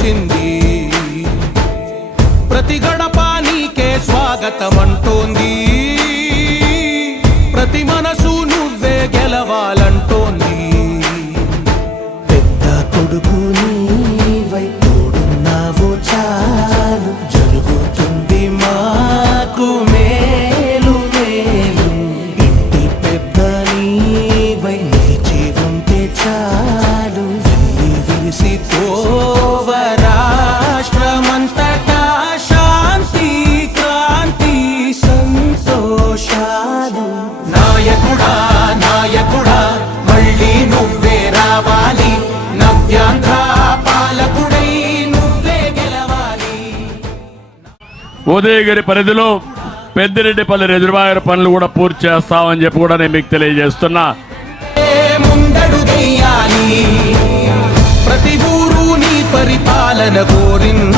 నిన్నే ప్రతి గడప నీకే స్వాగతం అంటోంది ప్రతి మనసు నువ్వే గెలవాలంటోంది. పెద్ద కొడుకుని నాయకుడా మళ్ళీ నువ్వే రావాలి. నవ్యాంధ్ర పాలకుడై నువ్వే గెలవాలి. ఉదయగిరి పరిధిలో పెద్దిరెడ్డిపల్లి రిజర్వాయర్ పనులు కూడా పూర్తి చేస్తామని చెప్పి కూడా నేను మీకు తెలియజేస్తున్నా. ప్రతి ఊరు నీ పరిపాలన కోరింది.